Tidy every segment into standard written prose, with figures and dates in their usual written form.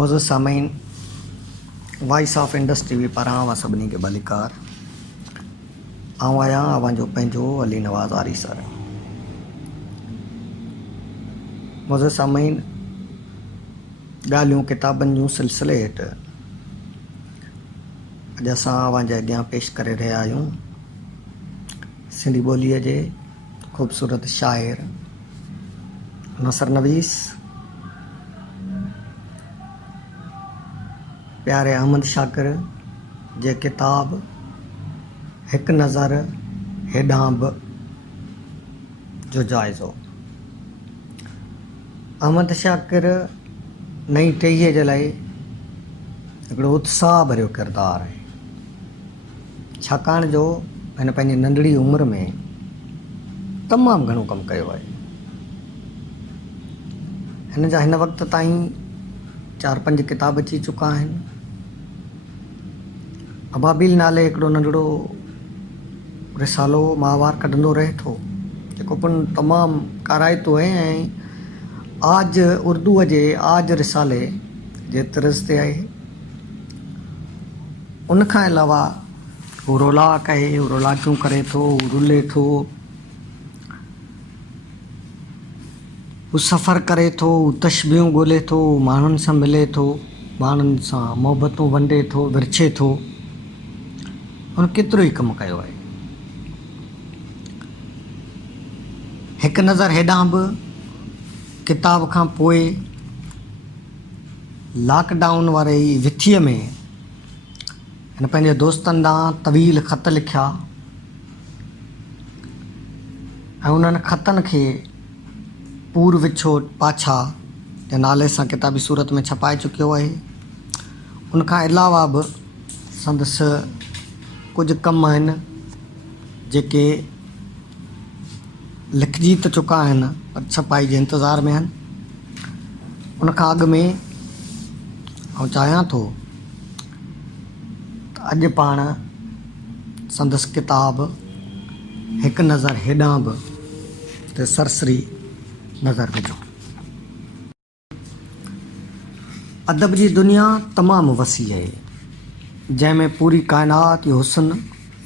मौजूद सामीन, voice of Indus TV पारां आवां सभिनी खे भलीकार। आऊं आहियां अवांजो पंहिंजो अली नवाज़ आरी सर। मौजूद सामीन, ॻाल्हियूं किताबनि जूं सिलसिले हेठि अॼु असां अवांजे अॻियां पेश करे रहिया आहियूं सिंधी ॿोलीअ जे ख़ूबसूरत शाइर नसर नवीस प्यारे अहमद शाकिर जे किताब हिकु नज़र हेॾां बि जो जाइज़ो। अहमद शाकिर नई टहीअ जे लाइ हिकिड़ो उत्साह भरियो किरदारु आहे, छाकाणि जो हिन पंहिंजी नंढड़ी उमिरि में तमामु घणो कमु कयो आहे। हिन जा हिन वक़्त ताईं 4-5 किताब अची चुका आहिनि। अबाबिल नाले हिकिड़ो नंढड़ो रिसालो माहवार कढंदो रहे थो, जेको पिणु तमामु काराइतो आहे ऐं आज उर्दूअ जे आज रिसाले जे तर्ज़ ते आहे। उनखां अलावा हू रोलाक आहे, हू रोलाकियूं करे थो, हू रुले थो, हू सफ़रु करे थो, हू तशबीहूं ॻोल्हे थो, माण्हुनि सां मिले थो, माण्हुनि सां मोहबतूं वंडे थो, विरछे थो। हुन केतिरो ई कमु कयो आहे। हिकु नज़र हेॾां बि किताब खां पोइ लॉकडाउन वारे विथीअ में हिन पंहिंजे दोस्तनि ॾांहुं तवील ख़त लिखिया ऐं उन्हनि ख़तनि खे पूर विछो पाछा जे नाले सां किताबी सूरत में छपाए चुकियो आहे। उनखां अलावा बि संदसि कुझु कम आहिनि जेके लिखिजी त चुका आहिनि पर छपाई जे इंतज़ार में आहिनि। उनखां अॻु में आउं चाहियां थो त अॼु पाण संदसि किताब हिकु नज़र हेॾां बि ते सरसरी नज़र विझो। अदब जी दुनिया तमामु वसी आहे, जंहिंमें पूरी काइनात जो हुस्न,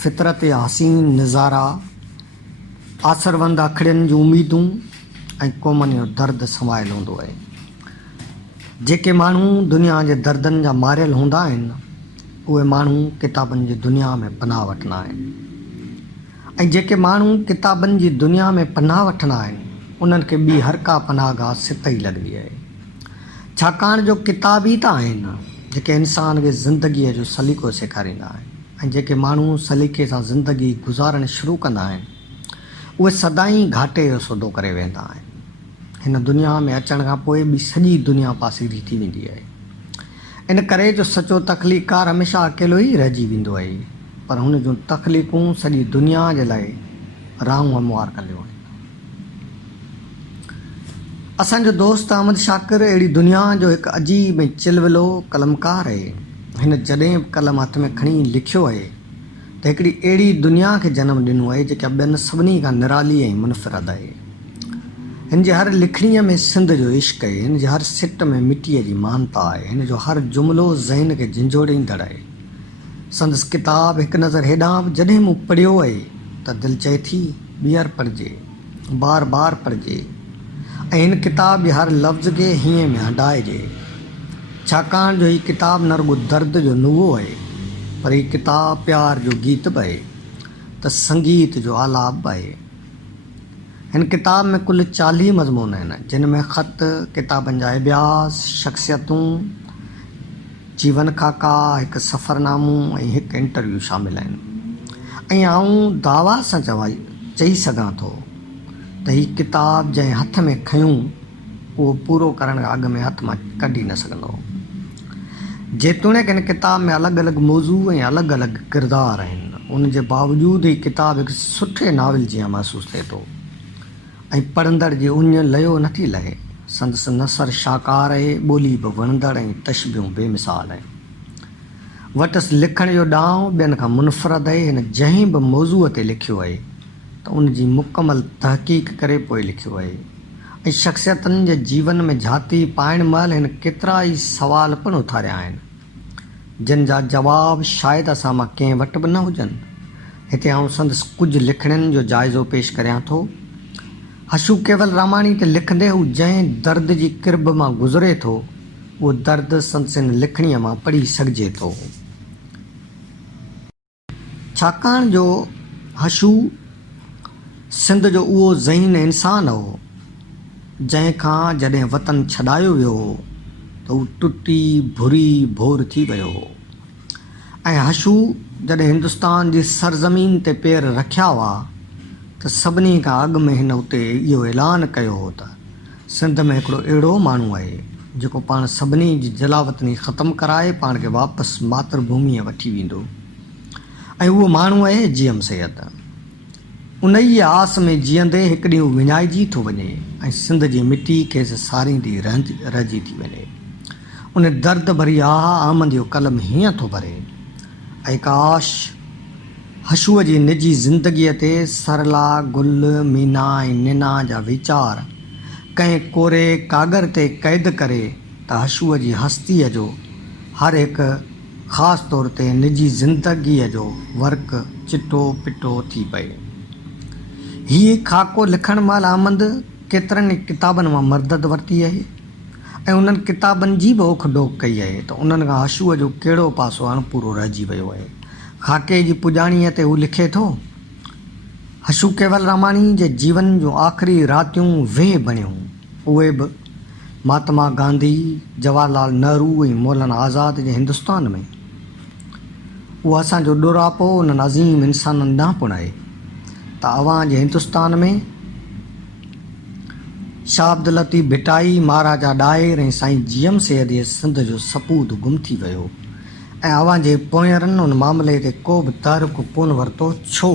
फितरत या हसीन नज़ारा, आसरवंद अखड़ियुनि जूं उमीदूं ऐं क़ौमनि जो दर्द समायल हूंदो आहे। जेके माण्हू दुनिया जे दर्दनि जा मारियल हूंदा आहिनि उहे माण्हू किताबनि जी दुनिया में पनाह वठंदा आहिनि, ऐं जेके माण्हू किताबनि जी दुनिया में पनाह वठंदा आहिनि उन्हनि खे ॿी हर का पनाहगाह सित ई लॻंदी आहे। छाकाणि जो किताब ई त आहिनि जेके इंसान खे ज़िंदगीअ जो सलीक़ो सेखारींदा आहिनि, ऐं जेके माण्हू सलीक़े सां ज़िंदगी गुज़ारणु शुरू कंदा आहिनि उहे सदाईं घाटे जो सौदो करे वेंदा आहिनि। हिन दुनिया में अचण खां पोइ ॿी सॼी दुनिया पासीरी थी वेंदी आहे। इन करे जो सचो तख़लीक़कार हमेशह अकेलो ई रहिजी वेंदो आहे, पर हुन जूं तख़लीक़ूं सॼी दुनिया जे लाइ राहूं हमवार कंदियूं आहिनि। असांजो दोस्त अहमद शाकिर अहिड़ी दुनिया जो हिकु अजीब ऐं चिलविलो कलमकार आहे। हिन जॾहिं बि कलम हथ में खणी लिखियो आहे त हिकिड़ी अहिड़ी दुनिया खे जनमु ॾिनो आहे जेका ॿियनि सभिनी खां निराली ऐं मुनफ़िरद आहे। हिन जे हर लिखणीअ में सिंध जो इश्क़ आहे, हिन जे हर सिट में मिटीअ जी महानता आहे, हिन जो हर जुमिलो ज़हन खे झंझोड़ींदड़ आहे। संदसि किताब हिकु नज़र हेॾां बि जॾहिं मूं पढ़ियो आहे त दिलि चए थी ॿीहर पढ़िजे, बार बार पढ़िजे, ऐं हिन किताब जे हर लफ़्ज़ खे हीअं में हंडाइजे। छाकाणि जो हीअ किताब न रुॻो दर्द जो नुवो आहे, पर हीअ किताब प्यार जो गीत बि आहे, त संगीत जो आलाप बि आहे। हिन किताब में कुल 40 मज़मून आहिनि, जिन में ख़त, किताबनि जा अभ्यास, शख़्सियतूं, जीवन खाका, हिकु सफ़रनामो ऐं हिकु इंटरव्यू शामिल आहिनि। ऐं आऊं दावा सां चई सघां थो त हीअ किताब जंहिं हथ में खयूं उहो पूरो करण खां अॻु में हथ मां कढी न सघंदो। जेतोणीकि हिन किताब में अलॻि अलॻि मौज़ू ऐं अलॻि अलॻि किरदार आहिनि, उन जे बावजूदि हीअ किताब हिकु सुठे नाविल जीअं महसूसु थिए थो ऐं पढ़ंदड़ जी उञ लयो नथी लहे। संदसि नसर शाहकार आहे, ॿोली बि वणंदड़ ऐं तशबीहूं बेमिसाल आहिनि। वटसि लिखण जो ॾांहुं ॿियनि खां मुनफ़रद आहे। हिन जंहिं बि मौज़ूअ ते लिखियो आहे त उन जी मुकमल तहक़ीक़ करे पोइ लिखियो आहे। ऐं शख़्सियतनि जे जीवन में झाती पाइण महिल हिन केतिरा ई सवाल पिणु उथारिया आहिनि जिन जा जवाब शायदि असां मां कंहिं वटि बि न हुजनि। हिते आउं संदसि कुझु लिखणनि जो जाइज़ो पेश करियां थो। हशू केवल रामाणी ते लिखंदे हू जंहिं दर्द जी किरब मां गुज़रे थो उहो दर्द संदसि लिखणीअ मां पढ़ी सघिजे थो। छाकाणि जो हशू सिंध जो उहो ज़हीन इंसान हो जंहिंखां जॾहिं वतन छॾायो वियो हो त हू टुटी भुरी भोर थी वियो हो। ऐं हशू जॾहिं हिंदुस्तान जी सरज़मीन ते पेर रखिया हुआ त सभिनी खां अॻु में हिन उते इहो ऐलान कयो हो त सिंध में हिकिड़ो अहिड़ो माण्हू आहे जेको पाण सभिनी जी जलावतनी ख़तमु कराए पाण खे वापसि मातृभूमीअ वठी वेंदो। ऐं उहो माण्हू आहे GM सैयद। उन ई आस में जीअंदे हिकु ॾींहुं विञाइजी थो वञे ऐं सिंध जी मिटी खेसि सारींदी रहिजी थी वञे। उन दर्द भरी आमद जो कलम हीअं थो भरे ऐं काश हशूअ जी निजी ज़िंदगीअ ते सरला गुल मीना ऐं निना जा वीचार कंहिं कोरे कागर ते क़ैद करे त हशूअ जी हस्तीअ जो हर हिकु ख़ासि तौर ते निजी ज़िंदगीअ जो वर्क चिटो पिटो थी पए। हीअ खाको लिखण महिल आमद केतिरनि किताबनि मां मदद वरिती आहे ऐं उन्हनि किताबनि जी बि ओख डोक कई आहे त उन्हनि खां हशूअ जो कहिड़ो पासो अणपूरो रहिजी वियो आहे। खाके जी पुॼाणीअ ते हू लिखे थो, हशू केवल रामाणी जे जीवन जूं आख़िरी रातियूं वेह बणियूं, उहे बि महात्मा गांधी जवाहरलाल नेहरू ऐं मौलाना आज़ाद जे हिंदुस्तान में। उहो असांजो ॾोरापो उन्हनि अज़ीम इंसाननि ॾांहुं पिणु आहे त अव्हां जे हिंदुस्तान में शाह अब्दुल लतीफ़ भिटाई महाराजा डायर ऐं साईं GM सैयद जे सिंध जो सपूत गुम थी वियो ऐं अव्हां जे पोयरनि उन मामले ते को बि तहरीक कोन वरितो छो।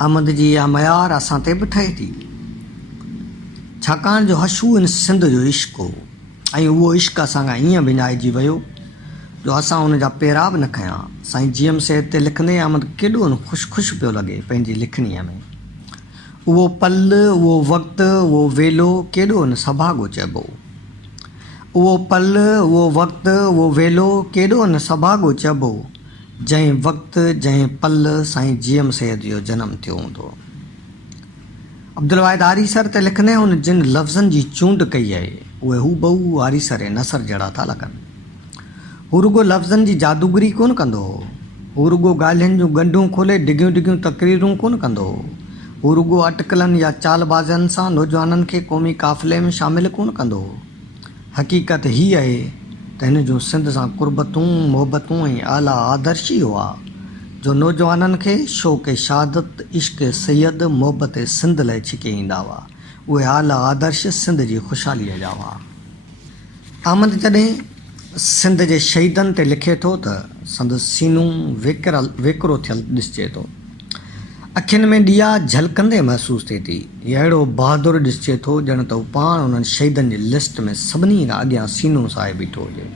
अहमद जी इहा मयार असां ते बि ठहे थी छाकाणि जो हशू इन सिंध जो इश्क़ हो ऐं उहो इश्क़ असां खां ईअं विञाइजी वियो जो असां उन जा पेरा बि न खयां। साईं GM सैयद ते लिखंदे अहमद केॾो ख़ुशि ख़ुशि पियो लॻे पंहिंजी लिखणीअ में। उहो पल उहो वक़्तु उहो वेलो केॾो न सभाॻो चइबो। उहो पल उहो वक़्तु उहो वेलो केॾो न सभाॻो चइबो जंहिं वक़्तु जंहिं पल साईं GM सैयद जो जनमु थियो हूंदो। अब्दुल वाहिद आरीसर ते लिखंदे हुन जिन लफ़्ज़नि जी चूंड कई आहे उहे हूबहू आरीसर ऐं नसर जहिड़ा था लॻनि। हू रुगो लफ़्ज़नि जी जादूगरी कोन कंदो हो, हू रुगो ॻाल्हियुनि जूं ॻंढियूं खोले डिघियूं डिघियूं तक़रीरूं कोन कंदो हो, हू रुगो अटकलनि या चालबाज़नि सां नौजवाननि खे क़ौमी काफ़िले में शामिलु कोन कंदो हो। हक़ीक़त हीअ आहे त हिन जूं सिंध सां कुर्बतूं मोहबतूं ऐं आला आदर्श ई हुआ जो नौजवाननि खे शौक़ शहादत इश्क़ सैयद मोहबत सिंध लाइ छिके ईंदा हुआ। उहे आला आदर्श सिंध जी ख़ुशहालीअ जा हुआ। अहमद जॾहिं सिंध जे शहीदनि ते लिखे थो त संदसि सीनूं वेकिरो थियल ॾिसिजे थो, अखियुनि में ॾिया झलकंदे महसूसु थिए थी। हीअ अहिड़ो बहादुर ॾिसिजे थो ॼण त हू पाण उन्हनि शहीदनि जी लिस्ट में सभिनी खां अॻियां सीनूं साहे बीठो हुजे।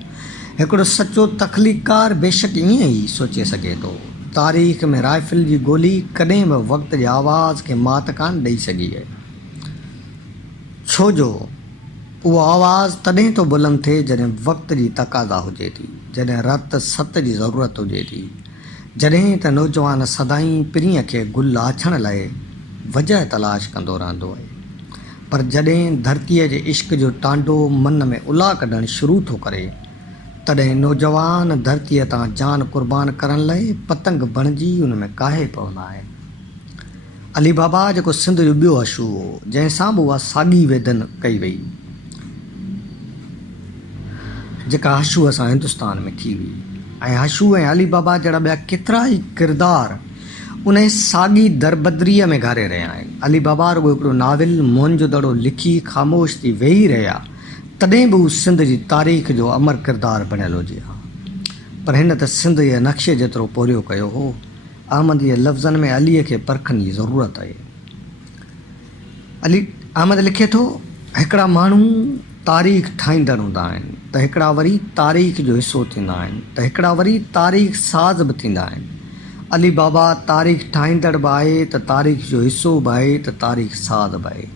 हिकिड़ो सचो तख़लीक़कार बेशक ईअं ई सोचे सघे थो। तारीख़ में राइफ़ल जी गोली कॾहिं बि वक़्त जे आवाज़ खे मात कान ॾेई सघी आहे, छो जो उहो आवाज़ तॾहिं थो बुलंद थिए जॾहिं वक़्त जी तक़ाज़ा हुजे थी, जॾहिं रत सत जी ज़रूरत हुजे थी, जॾहिं त नौजवान सदाईं पिरीअ खे गुल आछण लाइ वजह तलाश कंदो रहंदो आहे। पर जॾहिं धरतीअ जे इश्क़ जो टांडो मन में उला कढणु शुरू थो करे तॾहिं नौजवान धरतीअ तां जान क़ुर्बान करण लाइ पतंग बणिजी उन में काहे पवंदा आहिनि। अली बाबा जेको सिंध जो ॿियो हशू हो जंहिंसां बि उहा साॻी वेदन कई वई जेका हशूअ सां हिंदुस्तान में थी हुई, ऐं हशू ऐं अली बाबा जहिड़ा ॿिया केतिरा ई किरदार उन साॻी दरबदरीअ में घारे रहिया आहिनि। अली बाबा रुगो हिकिड़ो नाविल मोहन जो दड़ो लिखी ख़ामोश थी वेही रहिया तॾहिं बि हू सिंध जी तारीख़ जो अमर किरदारु बणियलु हुजे हा। पर हिन त सिंध जे नक्शे जेतिरो पोरियो कयो हो। अहमद जे लफ़्ज़नि में अलीअ खे परखण जी ज़रूरत आहे। अहमद लिखे थो, हिकिड़ा माण्हू तारीख़ ठाहींदड़ हूंदा आहिनि त हिकिड़ा वरी तारीख़ जो हिसो थींदा आहिनि त हिकिड़ा वरी तारीख़ साज़ बि थींदा आहिनि। अली बाबा तारीख़ ठाहींदड़ बि आहे त तारीख़ जो हिसो बि आहे त तारीख़ साज़ बि आहे।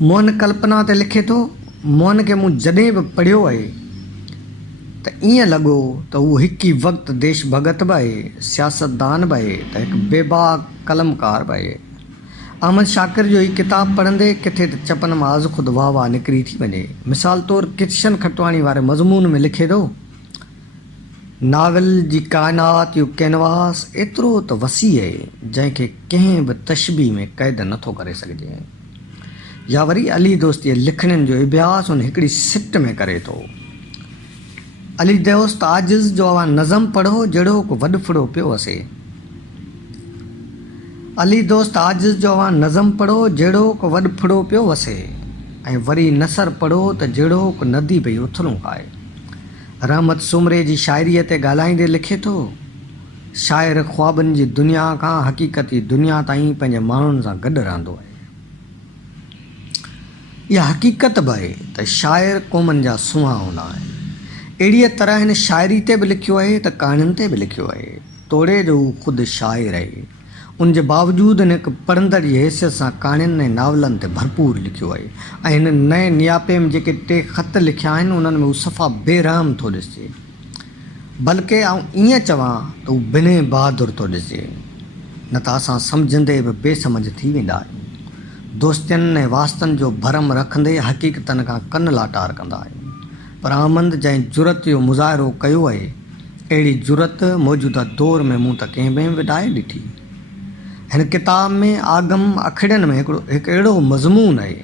मोहन कल्पना ते लिखे थो, मोहन खे मूं जॾहिं बि पढ़ियो आहे त ईअं लॻो त उहो हिकु ई वक़्तु देश भगत बि आहे, सियासतदान बि आहे, त हिकु बेबाक कलमकार बि आहे। अहमद शाकिर जो हीउ किताबु पढ़ंदे किथे त चपनि मां अज़ ख़ुदि वाह वाह निकिरी थी वञे। मिसाल तौरु किशन खटवाणी वारे मज़मून में लिखे थो, नाविल जी काइनात जो कैनवास एतिरो त वसी आहे जंहिंखे कंहिं बि तशबीह में क़ैद नथो करे सघिजे। या वरी अली दोस्त जे लिखणनि जो अभ्यास उन हिकिड़ी सिट में करे थो। अली दोस्त आजिज़ जो अवां नज़म पढ़ो जहिड़ो को वॾु फुड़ो पियो वसे। अली दोस्त आजिज़ जो अवां नज़म पढ़ो जहिड़ो को वॾु फुड़ो पियो वसे, ऐं वरी नसर पढ़ो त जहिड़ो को नदी पई उथलूं खाए। रहमत सुमरे जी शाइरीअ ते ॻाल्हाईंदे लिखे थो, शाइर ख्वाबनि जी दुनिया खां हक़ीक़त जी दुनिया ताईं पंहिंजे माण्हुनि सां गॾु रहंदो आहे। इहा हक़ीक़त बि आहे त शाइर क़ौमनि जा सुंहा हूंदा आहिनि। अहिड़ीअ तरह हिन शाइरी ते बि लिखियो आहे त कहाणियुनि ते बि लिखियो आहे। तोड़े जो हू ख़ुदि शाइर आहे, उनजे बावजूदि हिन हिकु पढ़ंदड़ जी हैसियत सां कहाणियुनि ऐं नावलनि ते भरपूर लिखियो आहे। ऐं हिन नए नियापे में जेके टे ख़त लिखिया आहिनि उन्हनि में हू सफ़ा बेरहम थो ॾिसिजे, बल्कि आउं ईअं चवां त हू बिने बहादुर थो ॾिसिजे, न त असां सम्झंदे बि बेसमझ थी वेंदा आहियूं। दोस्तनि ऐं वास्तनि जो भरम रखंदे हक़ीक़तनि खां कन लाटार कंदा आहियूं। पर आमंद जंहिं जुरत जो मुज़ाहिरो कयो आहे, अहिड़ी जुरत मौजूदा दौर में मूं त कंहिं में विॾाए ॾिठी। हिन किताब में आगम अखिड़ियुनि में हिकु अहिड़ो मज़मून आहे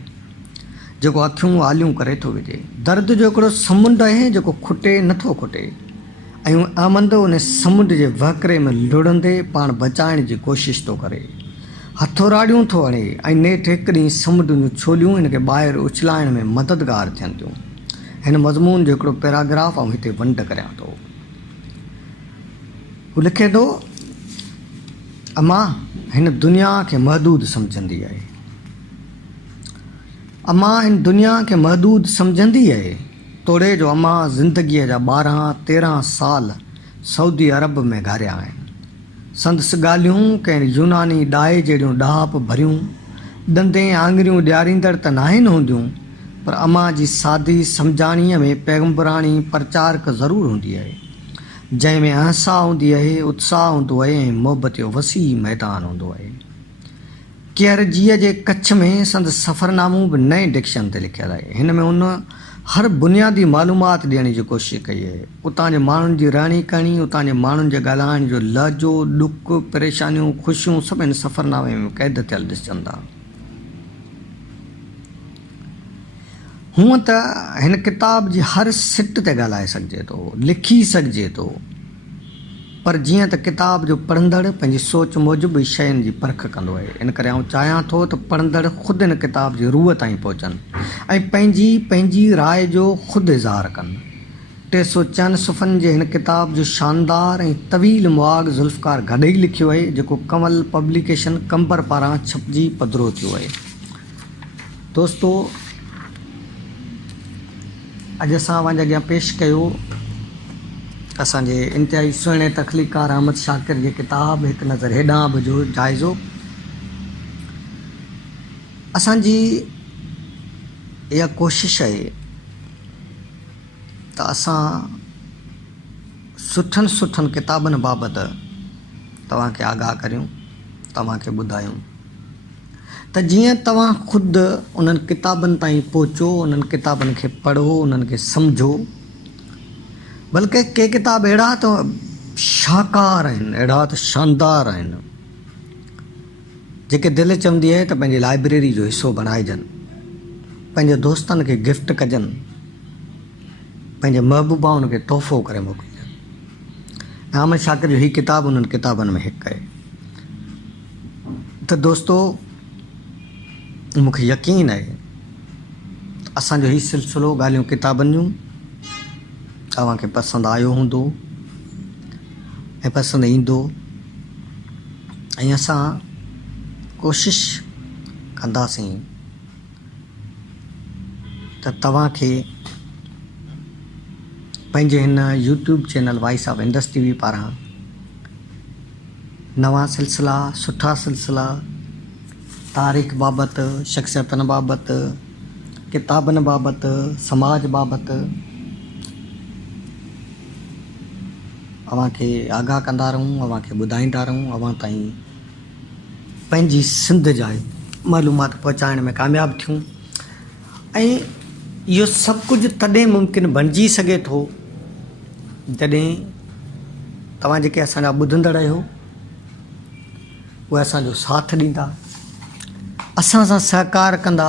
जेको अखियूं आलियूं करे थो विझे। दर्द जो हिकिड़ो समुंड आहे जेको खुटे नथो खुटे, ऐं आमंद उन समुंड जे वहकिरे में लुड़ंदे पाण बचाइण जी कोशिशि थो करे। हथोराड़ियूं थो हणे ऐं नेठि हिकु ॾींहुं समुंड जूं छोलियूं हिन खे ॿाहिरि उछलाइण में मददगार थियनि थियूं। हिन मज़मून जो हिकिड़ो पैराग्राफ ऐं हिते वंड करियां थो। हू लिखे थो, अमां हिन दुनिया खे महदूद सम्झंदी आहे, अमां हिन दुनिया खे महदूद सम्झंदी आहे। तोड़े जो अमां ज़िंदगीअ जा 12-13 साल सऊदी अरब में घारिया आहिनि। संदसि ॻाल्हियूं कंहिं यूनानी डाए जहिड़ियूं ॾाप भरियूं ॾंदे आङिरियूं ॾियारींदड़ त नाहिनि हूंदियूं, पर अमां जी सादी सम्झाणीअ में पैगंबराणी प्रचारक ज़रूरु हूंदी आहे, जंहिंमें अहसा हूंदी आहे, उत्साह हूंदो आहे ऐं मोहबत जो वसी मैदान हूंदो आहे। केरजीअ जे कच्छ में संदसि सफ़रनामो बि नए डिक्शन ते लिखियलु आहे। हिन में उन हर बुनियादी मालूमात ॾियण जी कोशिशि कई आहे। उतां जे माण्हुनि जी रहणी करणी, उतां जे माण्हुनि जे ॻाल्हाइण जो लहजो, ॾुख, परेशानियूं, ख़ुशियूं सभु हिन सफ़रनामे में क़ैद थियल ॾिसजंदा। हूअं त हिन किताब जी हर सिट ते ॻाल्हाए सघिजे थो, लिखी सघिजे थो, पर जीअं त किताब जो पढ़ंदड़ पंहिंजी सोच मूजिबि शयुनि जी परख कंदो आहे। इन करे आउं चाहियां थो त पढ़ंदड़ ख़ुदि हिन किताब जी रूह ताईं पहुचनि ऐं पंहिंजी राय जो ख़ुदि इज़हार कनि। 304 सुफ़नि जे हिन किताब जो शानदार ऐं तवील मुआग ज़ुल्फ़कार गॾे ई लिखियो आहे, जेको कमल पब्लिकेशन कंबर पारां छपजी पधिरो थियो आहे। दोस्तो, अॼु असां अव्हांजे अॻियां पेश कयो असांजे इंतिहाई सुहिणे तख़लीक़ार अहमद शाकिर जी किताब हिकु नज़र हेॾां बि जो जाइज़ो। असांजी इहा कोशिशि आहे त असां सुठनि किताबनि बाबति तव्हांखे आगाह करियूं, तव्हांखे ॿुधायूं, त जीअं तव्हां ख़ुदि उन्हनि किताबनि ताईं पहुचो, उन्हनि किताबनि खे पढ़ो, उन्हनि खे सम्झो। बल्कि के किताब अहिड़ा त शाहकार आहिनि, अहिड़ा त शानदार आहिनि, जेके दिलि चवंदी आहे त पंहिंजी लाइब्रेरी जो हिसो बणाइजनि, पंहिंजे दोस्तनि खे गिफ्ट कजनि, पंहिंजे महबूबाउनि खे तोहफ़ो करे मोकिलिजनि। अहमद शाकिर जो हीअ किताब उन्हनि किताबनि में हिकु आहे। त दोस्तो, मूंखे यकीन आहे त असांजो हीउ सिलसिलो ॻाल्हियूं किताबनि जूं तव्हांखे पसंदि आयो हूंदो ऐं पसंदि ईंदो, ऐं असां कोशिशि कंदासीं त तव्हांखे पंहिंजे हिन YouTube channel voice of Indus TV पारां नवां सिलसिला, सुठा सिलसिला, तारीख़ बाबति, शख़्सियतनि बाबति, किताबनि बाबति, समाज बाबति अव्हांखे आगाह कंदा रहूं, अव्हांखे ॿुधाईंदा रहूं, अव्हां ताईं पंहिंजी सिंध जा मालूमात पहुचाइण में कामयाबु थियूं। ऐं इहो सभु कुझु तॾहिं मुमकिन बणिजी सघे थो जॾहिं तव्हां जेके असांजा ॿुधंदड़ आहियो उहे असांजो साथ ॾींदा, असां सां सहकार कंदा।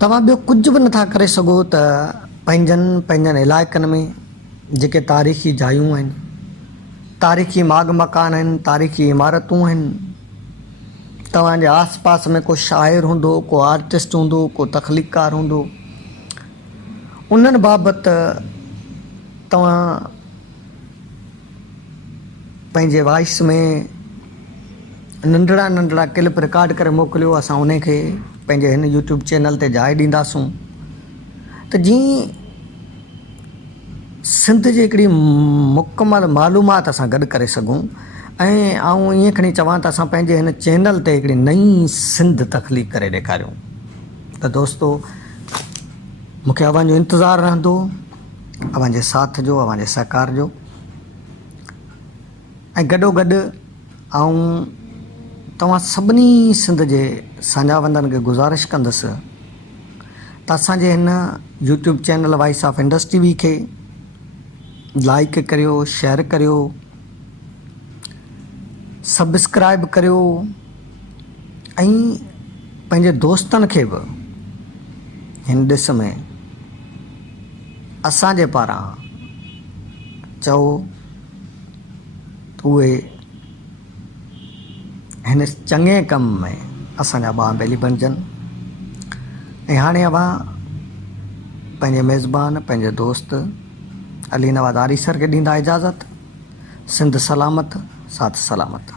तव्हां ॿियो कुझु बि नथा करे सघो त पंहिंजनि इलाइक़नि में जेके तारीख़ी जायूं आहिनि, तारीख़ी माग मकान आहिनि, तारीख़ी इमारतूं आहिनि, तव्हांजे आस पास में को शाइर हूंदो, को आर्टिस्ट हूंदो, को तख़लीक़कार हूंदो, उन्हनि बाबति तव्हां पंहिंजे वॉइस में नंढड़ा नंढड़ा क्लिप रिकॉर्ड करे मोकिलियो, असां उन खे पंहिंजे हिन यूट्यूब चैनल ते जाइ ॾींदासूं त जीअं सिंध जी हिकिड़ी मुकमल मालूमात असां गॾु करे सघूं। ऐं आऊं ईअं खणी चवां त असां पंहिंजे हिन चैनल ते हिकिड़ी नई सिंध तख़लीक़ करे ॾेखारियूं। त दोस्तो, मूंखे अव्हांजो इंतज़ारु रहंदो, अव्हांजे साथ जो, अव्हांजे सहकार जो। ऐं गॾोगॾु आऊं तव्हां सभिनी सिंध जे साझावंदनि खे गुज़ारिश कंदुसि त असांजे हिन YouTube channel voice of Indus TV खे लाइक करियो, शेयर करियो, सब्सक्राइब करियो ऐं पंहिंजे दोस्तनि खे बि हिन ॾिस में असांजे पारां चओ त उहे हिन चङे कम में असांजा ॿांह ॿेली बणिजनि। ऐं हाणे अवां पंहिंजे मेज़बान, पंहिंजे दोस्त अली नवाज़ आरी सर खे ॾींदा इजाज़त। सिंध सलामत, साथ सलामत।